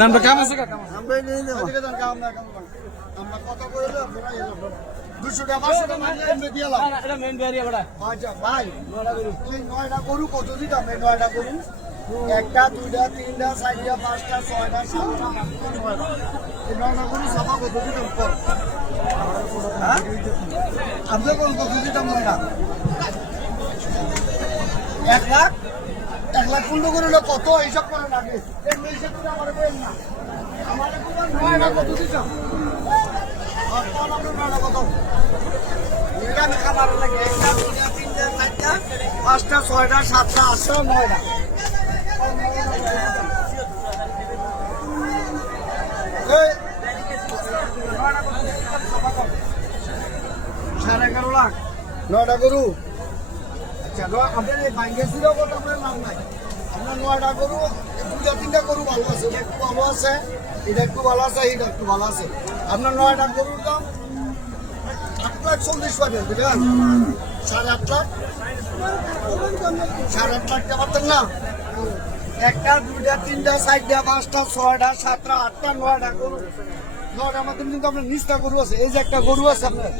নামটা কাম আছে আমরা কথা বললাম 200 টাকা 500 টাকা এমনি দিয়ে লাও এটা মেইন বেরিয়া বড়া আচ্ছা ভাই নয়টা গরু কত দিতাম এই নয়টা গরু একটা দুইটা তিনটা চারটা পাঁচটা ছয়টা সাতটা আটটা নয়টা এই নয়টা গরু সভা কত দিতাম কর আমরা কোন কত দিতাম নয়টা 1 লাখ পূর্ণ করে কত হিসাব করেন আগে এমনি হিসাব করে আমার বলেন না আমার নয়টা কত দিতাম পাঁচটা ছয়টা সাতটা আটটা নয়টা সাড়ে 11 লাখ নয়টা গরু আচ্ছা আপনার এই ব্যাংকে ছিল আপনার লাভ নাই আপনার নয়টা গরু দুটা তিনটা গরু ভালো আছে এটা একটু ভালো আছে এটা একটু ভালো আছে এটা একটু ভালো আছে আপনার নয়টা গরুর দাম 8,40,000 পাবেন বুঝলেন 8.5 লাখ 8.5 লাখ পারতেন না একটা দুইটা তিনটা চারটা পাঁচটা ছয়টা সাতটা আটটা নয়টা গরু নয়টার মধ্যে কিন্তু আপনার নিচটা গরু আছে এই যে একটা গরু আছে আপনার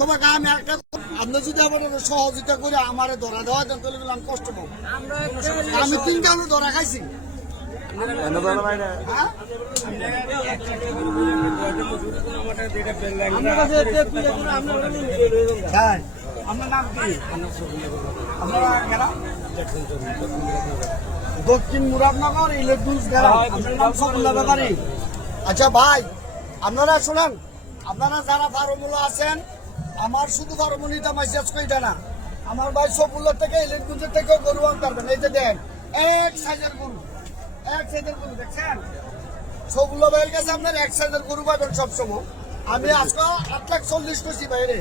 তোমাকে আমি একটা আপনি যদি আমার সহযোগিতা করে আমার ধরা দেওয়া দেন তাহলে আমি কষ্ট পাবো আমি 3টা হলো ধরা খাইছি আপনার নাম কি দক্ষিণ মুরাদনগর ইলেকট্রনিক্স আপনার নাম সফুল্লাহ ব্যাপারী আচ্ছা ভাই আপনারা শোনেন আপনারা যারা ফার্মুলা আছেন আমার শুধু ফার্মুলিটা মেসেজ কইটা না আমার ভাই সফুল্লাহ থেকে ইলেকট্রনিক্সের থেকেও গরু আনতে পারবেন এই যে দেন এক সাইজের গরু দেখছেন সফুল্লাহ ভাইয়ের কাছে আপনার এক সাইজের গরু পাবেন সবসময় আমি আজকে 8,40,000 করছি বাইরে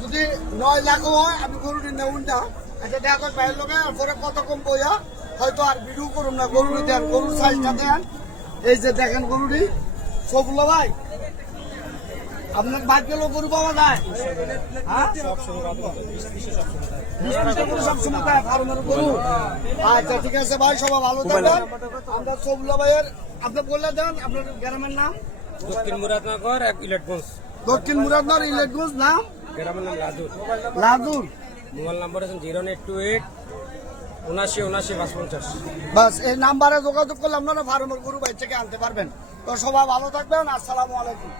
যদি 9 লাখ হয় আমি গরু নেউন না এটা দেখা বাইরের লোকে পরে কত কম বইয়া হয়তো আর ভিডিও করুন না গরুটি দেন গরুর সাইজটা দেন এই যে দেখেন গরুটি সফুল্লাহ ভাই আপনার ভাগ্য লোক গরু পাওয়া যায় সবসময় ফার্মের গরু আচ্ছা ঠিক আছে ভাই সবাই ভালো থাকবেন আমরা সফুল্লাহ ভাইয়ের আপনি বলে দেন আপনার গ্রামের নাম দক্ষিণ মুরাদনগর ইলেকট্রনিক্স দক্ষিণ মুরাদনগর ইলেকট্রনিক্স নাম গ্রামের নাম লাদুর মোবাইল নাম্বার আছে 0928 79 বাস এই নাম্বারে যোগাযোগ করলে আপনারা ফার্মের গরু ভাই থেকে আনতে পারবেন তো সবাই ভালো থাকবেন আসসালামু আলাইকুম